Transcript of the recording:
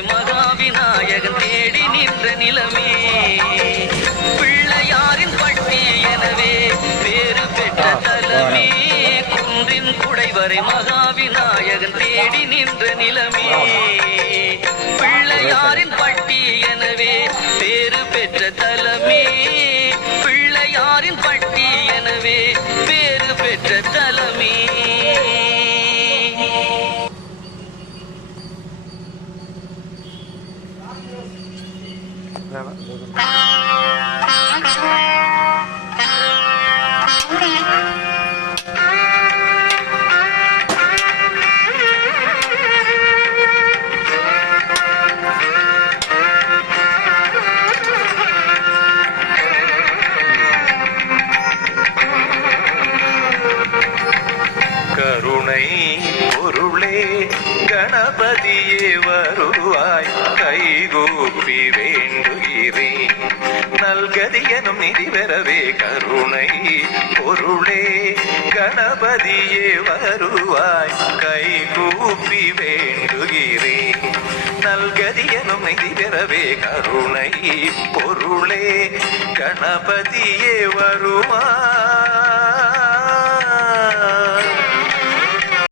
வரை மகாவிநாயகன் தேடி நின்ற நிலமே பிள்ளையாரின் பட்டி எனவே பேரு பெற்ற தலமே குன்றின் குடைவரை மகாவிநாயகன் தேடி நின்ற நிலமே பிள்ளையாரின் பட்டி எனவே பேரு பெற்ற தலமே பிள்ளையாரின் பட்டி எனவே பேரு பெற்ற தலமே. கருணை பொருளே கணபதியே வருவாய் கைகூப்பி வேண்டுகிறேன் நல்கதி எனும் நிதி பெறவே கருணை பொருளே கணபதியே வருவாய் கைகூப்பி வேண்டுகிறேன் நல்கதி எனும் நிதி பெறவே கருணை பொருளே கணபதியே வருவாய்